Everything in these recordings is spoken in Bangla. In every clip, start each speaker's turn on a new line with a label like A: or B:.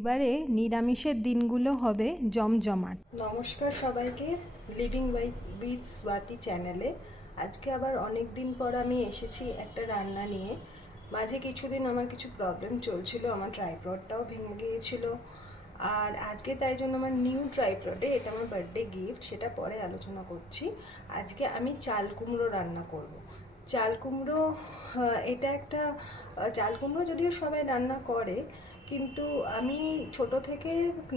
A: এবারে নিরামিষের দিনগুলো হবে জমজমাট।
B: নমস্কার সবাইকে লিভিং বাই উইথ স্বাতি চ্যানেলে আজকে আবার অনেক দিন পর আমি এসেছি একটা রান্না নিয়ে। মাঝে কিছুদিন আমার কিছু প্রবলেম চলছিল, আমার ট্রাইপডটাও ভেঙে গিয়েছিল। আর আজকে তাই জন্য আমার নিউ ট্রাইপডে এটা আমার বার্থডে গিফট সেটা পরে আলোচনা করছি। আজকে আমি চাল কুমড়ো রান্না করব। চাল কুমড়ো এটা একটা চাল কুমড়ো যদিও সবাই রান্না করে কিন্তু আমি ছোট থেকে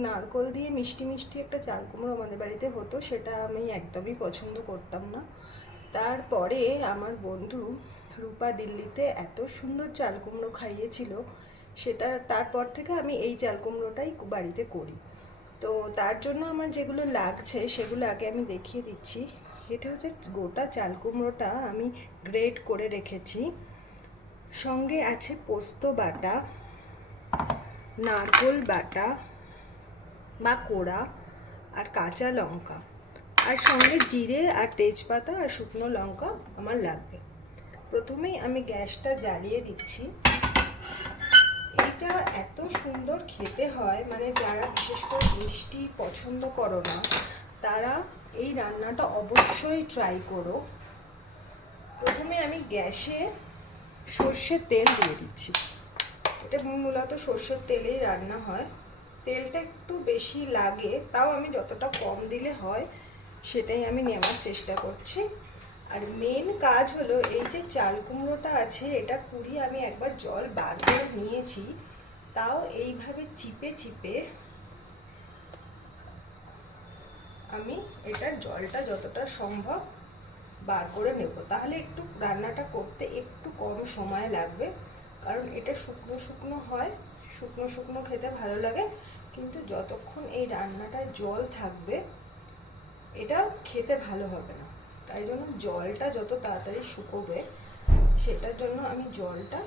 B: নারকোল দিয়ে মিষ্টি মিষ্টি একটা চাল কুমড়ো আমাদের বাড়িতে হতো, সেটা আমি একদমই পছন্দ করতাম না। তারপরে আমার বন্ধু রূপা দিল্লিতে এত সুন্দর চাল কুমড়ো খাইয়েছিল, সেটা তারপর থেকে আমি এই চাল কুমড়োটাই বাড়িতে করি। তো তার জন্য আমার যেগুলো লাগছে, সেগুলো আগে আমি দেখিয়ে দিচ্ছি। এটা হচ্ছে গোটা চাল কুমড়োটা আমি গ্রেট করে রেখেছি। সঙ্গে আছে পোস্ত বাটা। নারকোল বাটা বা কোড়া আর কাঁচা লঙ্কা। আর সঙ্গে জিরে আর তেজপাতা আর শুকনো লঙ্কা আমার লাগবে। প্রথমেই আমি গ্যাসটা জ্বালিয়ে দিচ্ছি। এটা এত সুন্দর খেতে হয় মানে যারা বিশেষ করে মিষ্টি পছন্দ করো না, তারা এই রান্নাটা অবশ্যই ট্রাই করো। প্রথমে আমি গ্যাসে সর্ষের তেল দিয়ে দিচ্ছি। এটা মূলত সর্ষের তেলেই রান্না হয়। তেলটা একটু বেশি লাগে, তাও আমি যতটা কম দিলে হয়, সেটাই আমি নেওয়ার চেষ্টা করছি। আর মেন কাজ হলো এই যে চাল কুমড়োটা আছে, এটা কুড়িয়ে আমি একবার জল বার করে নিয়েছি, তাও এইভাবে চিপে চিপে আমি এটার জলটা যতটা সম্ভব বার করে নেব। তাহলে একটু রান্নাটা করতে একটু কম সময় লাগবে। কারণ এটা শুকনো শুকনো হয়, শুকনো শুকনো খেতে ভালো লাগে, কিন্তু যতক্ষণ এই রান্নাটায় জল থাকবে, এটা খেতে ভালো হবে না। তাই জন্য জলটা যত তাড়াতাড়ি শুকোবে, সেটার জন্য আমি জলটা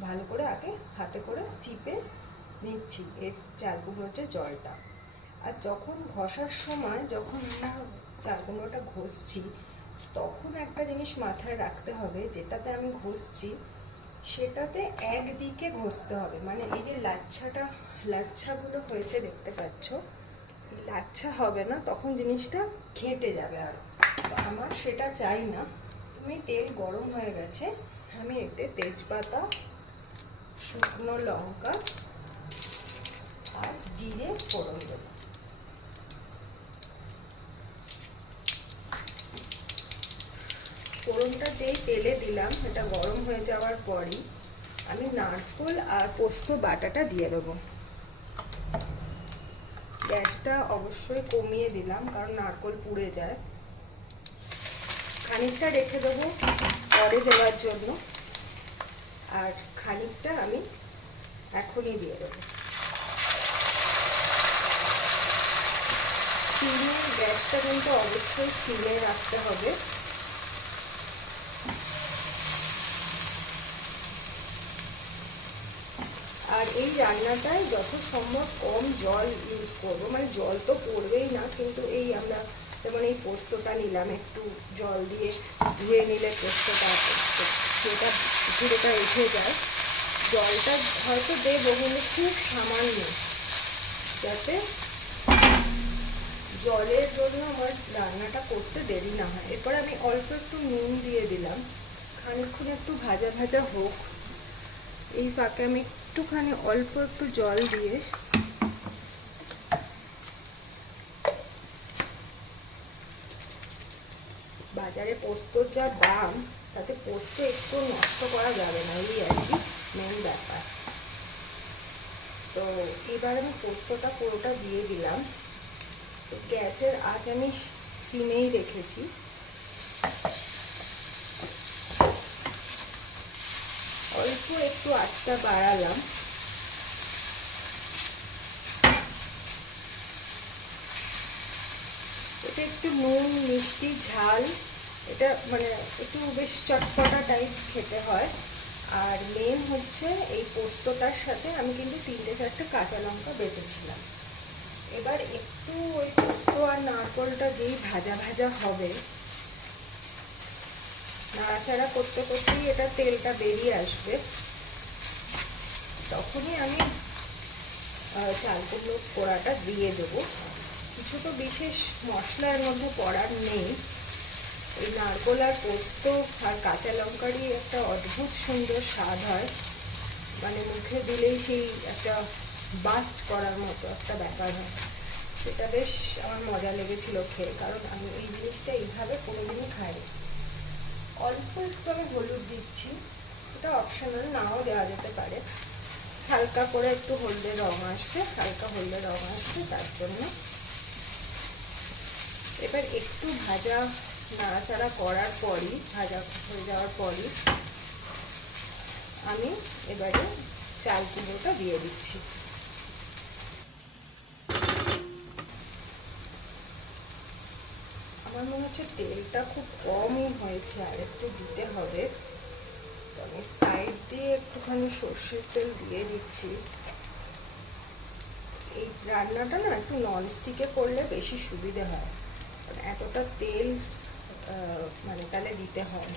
B: ভালো করে আগে হাতে করে চিপে নিচ্ছি, এর চাল কুমড়োর জলটা। আর যখন ঘষার সময় যখন আমরা চাল কুমড়োটা ঘষছি, তখন একটা জিনিস মাথায় রাখতে হবে, যেটাতে আমি ঘষছি সেটাতে একদিকে ঘষতে হবে। মানে এই যে লাচ্ছাটা, লাচ্ছাগুলো হয়েছে দেখতে পাচ্ছ লাচ্ছা হবে না, তখন জিনিসটা ঘেঁটে যাবে আর। তো আমার সেটা চাই না। তুমি তেল গরম হয়ে গেছে, আমি এতে তেজপাতা, শুকনো লঙ্কা আর জিরে ফোড়ন দেবো। ফোড়নটা যেই তেলে দিলাম এটা গরম হয়ে যাওয়ার পরই আমি নারকোল আর পোস্ত বাটাটা দিয়ে দেবো। গ্যাসটা অবশ্যই কমিয়ে দিলাম, কারণ নারকোল পুড়ে যায়। খানিকটা রেখে দেবো পরে দেওয়ার জন্য। আর খানিকটা আমি এখনই দিয়ে দেবো। সিমের গ্যাসটা কিন্তু অবশ্যই সিমে রাখতে হবে আর এই রান্নাটায় যত সম্ভব কম জল ইউজ করব। মানে জল তো পড়বেই না, কিন্তু এই আমরা যেমন এই পোস্তটা নিলাম, একটু জল দিয়ে ধুয়ে নিলে পোস্তটা সেটা ঝুড়োটা উঠে যায়। জলটা হয়তো দেবো, কিন্তু খুব সামান্য, যাতে জলের জন্য আমার রান্নাটা করতে দেরি না হয়। এরপর আমি অল্প একটু নুন দিয়ে দিলাম। খানিকক্ষণ একটু ভাজা ভাজা হোক। এই ফাঁকে আমি একটুখানি অল্প একটু জল দিয়ে বাজারে পোস্তর যা দাম, তাতে পোস্ত একটু নষ্ট করা যাবে না, এই আর কি মেন ব্যাপার। তো এবার আমি পোস্তটা পুরোটা দিয়ে দিলাম। তো গ্যাসের আঁচ আমি সিমেই রেখেছি। অল্প একটু আঁচটা বাড়ালাম এটা একটু নুন, মিষ্টি, ঝাল, এটা মানে একটু বেশ চটপটা টাইপ খেতে হয়। আর মেন হচ্ছে এই পোস্তটার সাথে আমি কিন্তু তিনটে চারটে কাঁচা লঙ্কা বেঁধেছিলাম এবার একটু ওই পোস্ত আর নারকলটা যেই ভাজা ভাজা হবে, নাড়াচাড়া করতে করতেই এটা তেলটা বেরিয়ে আসবে। তখনই আমি চাল কোড়াটা দিয়ে দেবো। কিছু তো বিশেষ মশলা এর মধ্যে পড়ার নেই। এই নারকোল আর পোস্ত আর কাঁচা লঙ্কারই একটা অদ্ভুত সুন্দর স্বাদ হয়। মানে মুখে দিলেই সেই একটা বাস্ট করার মতো একটা ব্যাপার হয়। সেটা বেশ আমার মজা লেগেছিল খেয়ে, কারণ আমি এই জিনিসটা এইভাবে কোনোদিনই খাইনি। অল্প একটু আমি হলুদ দিচ্ছি, এটা অপশনাল নাও দেওয়া যেতে পারে। হালকা করে একটু হলদে রং আসবে, হালকা হলদে রং আসবে, তার জন্য এবার একটু ভাজা নাড়াচাড়া করার পরই, ভাজা হয়ে যাওয়ার পরই আমি এবারে চাল কুমড়োটা দিয়ে দিচ্ছি। আমার মনে হচ্ছে তেলটা খুব কমই হয়েছে, আর একটু দিতে হবে। আমি সাইড দিয়ে একটুখানি সর্ষের তেল দিয়ে দিচ্ছি। এই রান্নাটা না একটু ননস্টিকে করলে বেশি সুবিধে হয়। এতটা তেল মানে তাহলে দিতে হয়।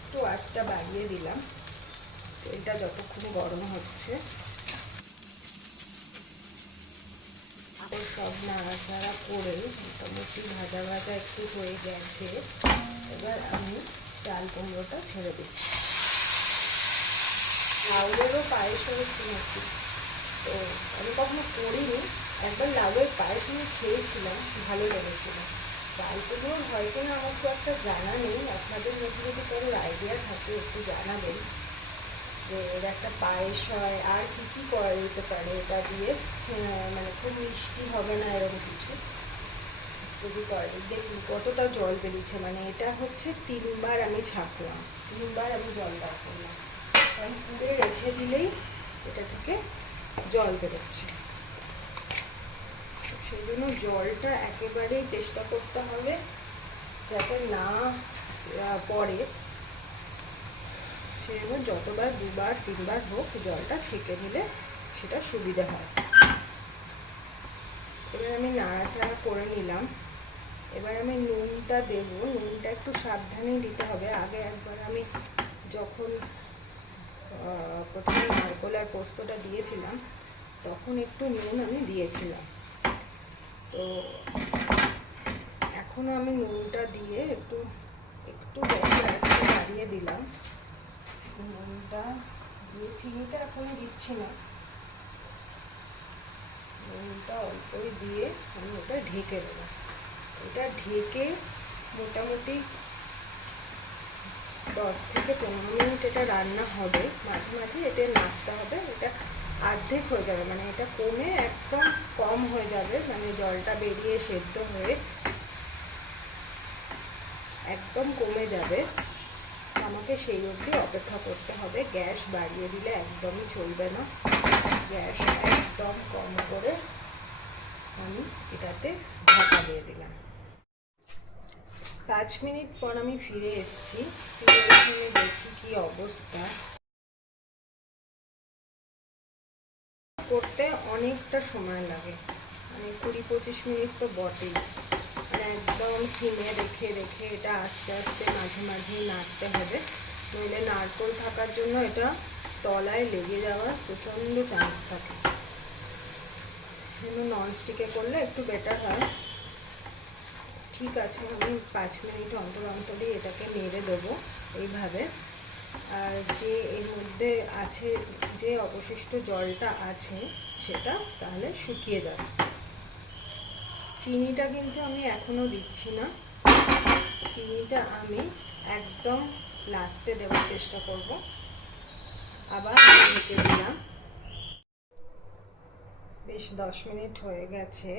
B: একটু আঁচটা বাড়িয়ে দিলাম। তেলটা যতক্ষণ গরম হচ্ছে। সব নাড়াচাড়া করে মোটামুটি ভাজা ভাজা একটু হয়ে গেছে। এবার আমি চাল কুমড়োটা ছেড়ে দিচ্ছি। লাউয়েরও পায়েস শুনেছি তো আমি কখনো করিনি। একবার লাউয়ের পায়েস আমি খেয়েছিলাম, ভালো লেগেছিল। চাল কুমড়োর হয় কিনা আমার খুব একটা জানা নেই। আপনাদের মধ্যে যদি কারোর আইডিয়া থাকে, একটু জানাবেন যে এর একটা পায়েস হয়, আর কি কি করা যেতে পারে এটা দিয়ে। মানে খুব মিষ্টি হবে না এরকম কিছু। যদি করে দেখুন, কতটা জল বেরিয়েছে। মানে এটা হচ্ছে তিনবার আমি ছাঁকলাম। তিনবার আমি জল বার করলাম কারণ পুড়ে রেখে দিলেই এটা থেকে জল বেরোচ্ছে। সেই জন্য জলটা একেবারেই চেষ্টা করতে হবে যাতে না পড়ে। সেজন্য যতবার দুবার, তিনবার হোক জলটা ছেঁকে নিলে সেটা সুবিধে হয়। এবার আমি নাড়াচাড়া করে নিলাম। এবার আমি নুনটা দেব। নুনটা একটু সাবধানেই দিতে হবে। আগে একবার আমি যখন আহ, প্রথমে নারকোল আর পোস্তটা দিয়েছিলাম, তখন একটু নুন আমি দিয়েছিলাম। তো এখনও আমি নুনটা দিয়ে একটু একটু গ্যাসের আঁচটা বাড়িয়ে দিলাম। নুনটা দিয়ে চিনিটা এখন দিচ্ছি না। নুনটা অল্পই দিয়ে আমি ওটা ঢেকে দেবো। এটা ঢেকে মোটামুটি দশ থেকে পনেরো মিনিট এটা রান্না হবে, মাঝে মাঝে এটা নাড়তে হবে, এটা অর্ধেক হয়ে যাবে মানে এটা কমে একদম কম হয়ে যাবে মানে জলটা বেরিয়ে সেদ্ধ হয়ে একদম কমে যাবে। আমাকে সেই অবধি অপেক্ষা করতে হবে, গ্যাস বাড়িয়ে দিলে একদমই চলবে না। গ্যাস একদম কম করে আমি এটাতে ঢাকা দিয়ে দিলাম। পাঁচ মিনিট পর আমি ফিরে এসেছি। দেখি কি অবস্থা। করতে অনেকটা সময় লাগে। মানে কুড়ি পঁচিশ মিনিট তো বটেই। মানে একদম সিমে রেখে রেখে এটা আস্তে আস্তে মাঝে মাঝেই নাড়তে হবে। নইলে নারকোল থাকার জন্য এটা তলায় লেগে যাওয়ার প্রচণ্ড চান্স থাকে। জন্য ননস্টিকে করলে একটু বেটার হয়। ঠিক আছে, আমি পাঁচ মিনিট অন্তর অন্তরই এটাকে নেড়ে দেবো এইভাবে। আর যে এর মধ্যে আছে, যে অবশিষ্ট জলটা আছে সেটা তাহলে শুকিয়ে যাবে। চিনিটা কিন্তু আমি এখনও দিচ্ছি না। চিনিটা আমি একদম লাস্টে দেওয়ার চেষ্টা করব। আবার ঢেকে দিলাম। বেশ দশ মিনিট হয়ে গেছে।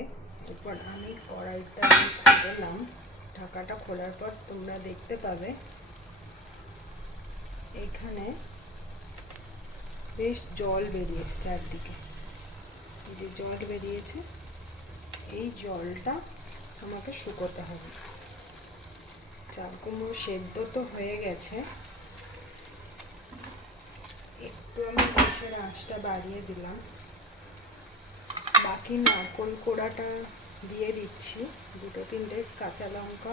B: এরপর আমি কড়াইটা খুললাম ঢাকাটা খোলার পর তোমরা দেখতে পাবে, এখানে বেশ জল বেরিয়েছে চারদিকে। এই যে জল বেরিয়েছে, এই জলটা আমাকে শুকোতে হবে। চাল কুমড়ো সেদ্ধ তো হয়ে গেছে। একটু আমি গ্যাসের আঁচটা বাড়িয়ে দিলাম। বাকি নারকোল কোড়াটা দিয়ে দিচ্ছি। দুটো তিনটে কাঁচা লঙ্কা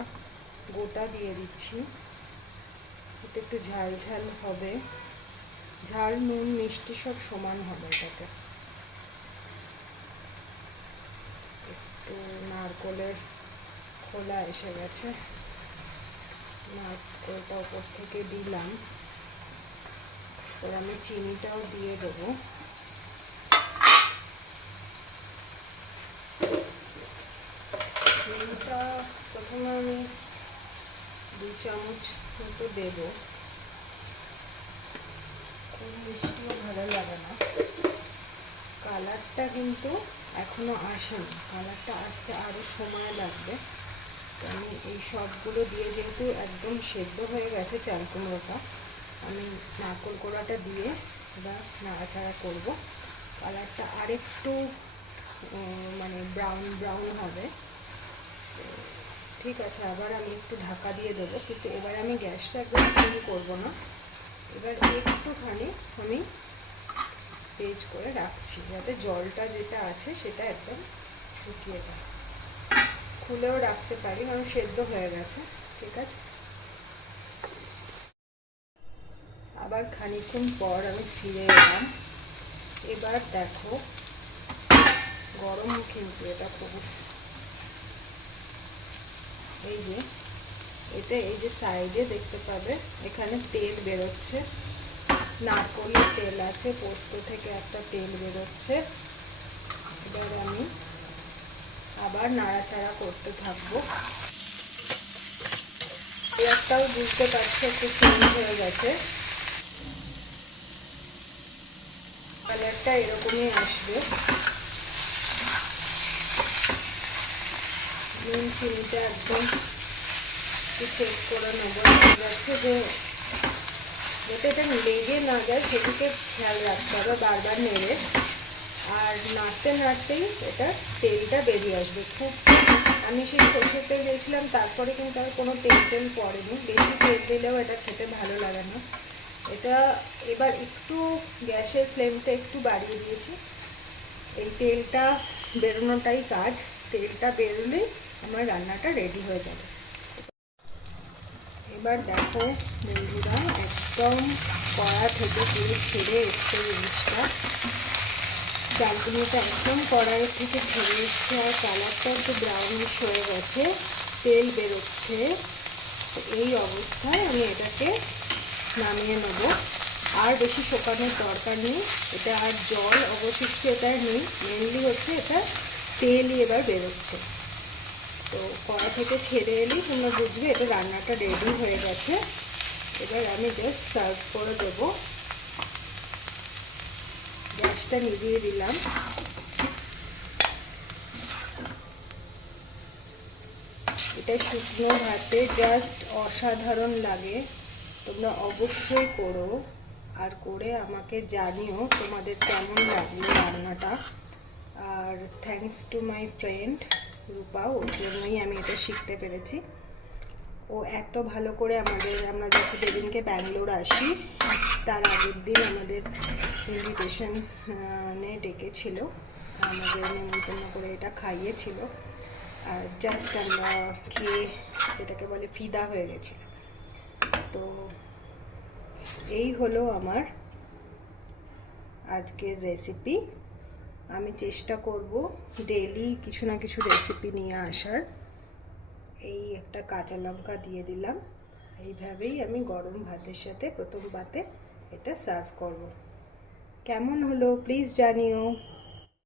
B: গোটা দিয়ে দিচ্ছি। এটা একটু ঝাল ঝাল হবে। ঝাল, নুন, মিষ্টি সব সমান হবে এটাতে। একটু নারকলের খোলা এসে গেছে। নারকলটা ওপর থেকে দিলাম। এবার আমি চিনিটাও দিয়ে দেবো। চিনিটা প্রথমে আমি দু চামচ মতো দেবো। খুব মিষ্টিও ভালো লাগে না। কালারটা কিন্তু এখনও আসেনি। কালারটা আসতে আরও সময় লাগবে। তো আমি এই সবগুলো দিয়ে যেহেতু একদম সেদ্ধ হয়ে গেছে চাল কুমড়োটা, আমি নারকল কোড়াটা দিয়ে এবার নাড়াচাড়া করব। কালারটা আরেকটু মানে ব্রাউন ব্রাউন হবে। ঠিক আছে, আবার আমি একটু ঢাকা দিয়ে দেবো, কিন্তু এবার আমি গ্যাসটা একদম সিম করব না। এবার একটুখানি আমি পেজ করে রাখছি, যাতে জলটা যেটা আছে সেটা একদম শুকিয়ে যায়। খুলেও রাখতে পারি, কারণ সেদ্ধ হয়ে গেছে, ঠিক আছে? আবার খানিকক্ষণ পর আমি ফিরে এলাম। এবার দেখো, গরম কিন্তু এটা খুব এই যে, এটা এই যে সাইডে দেখতে পাবে, এখানে তেল বেরোচ্ছে। নারকলের তেল আছে, পোস্ত থেকে একটা তেল বেরোচ্ছে। এবার আমি আবার নাড়াচাড়া করতে থাকব। একটাও বুঝতে পারছি একটু চেঞ্জ হয়ে গেছে। কালারটা এরকমই আসবে। নুন চিনিটা একদম চেক করে নেব। যাচ্ছে যে যাতে এটা লেগে না যায়, সেদিকে খেয়াল রাখতে হবে বারবার নেড়ে। আর নাড়তে নাড়তেই এটা তেলটা বেরিয়ে আসবে। খুব আমি সেই সর্ষের তেল দিয়েছিলাম, তারপরে কিন্তু আর কোনো তেল তেল পড়েনি। বেশি তেল দিলেও এটা খেতে ভালো লাগে না। এটা এবার একটু গ্যাসের ফ্লেমটা একটু বাড়িয়ে দিয়েছি। এই তেলটা বেরোনোটাই কাজ। তেলটা বেরোলেই আমার রান্নাটা রেডি হয়ে যাবে। এবার দেখো বন্ধুরা, একদম কড়া থেকে তেল ছেড়ে এসছে জিনিসটা। চালগুলোটা একদম কড়াইয়ের থেকে ছেড়ে এসছে আর কালারটা একটু ব্রাউনিশ হয়ে গেছে, তেল বেরোচ্ছে। এই অবস্থায় আমি এটাকে নামিয়ে নেব। আর বেশি শোকানোর দরকার নেই, এটা আর জল অবশিষ্ট এটা নেই মেনলি হচ্ছে এটা তেলই এবার বেরোচ্ছে। তো কড়া থেকে ছেড়ে এলেই তোমরা বুঝবে এটা রান্নাটা রেডি হয়ে গেছে। এবার আমি জাস্ট সার্ভ করে দেবো। গ্যাসটা নিভিয়ে দিলাম। এটা শুকনো ভাতে জাস্ট অসাধারণ লাগে। তোমরা অবশ্যই করো। আর করে আমাকে জানিও তোমাদের কেমন লাগল রান্নাটা। আর thanks to my friend Rupa ওর জন্যই আমি এটা শিখতে পেরেছি। ও এত ভালো করে আমাদের, আমরা যখন যেদিনকে ব্যাঙ্গালোর আসি, তার আগের দিন আমাদের ইনভিটেশন ডেকেছিল। আমাদের নিমন্ত্রণ করে এটা খাইয়েছিল। আর জাস্ট আমরা খেয়ে এটাকে বলে ফিদা হয়ে গেছিল। তো এই হলো আমার আজকের রেসিপি আমি চেষ্টা করব ডেলি কিছু না কিছু রেসিপি নিয়ে আসার। এই একটা কাঁচা লঙ্কা দিয়ে দিলাম। এইভাবেই আমি গরম ভাতের সাথে প্রথম ভাতে এটা সার্ভ করব। কেমন হলো? প্লিজ জানিও।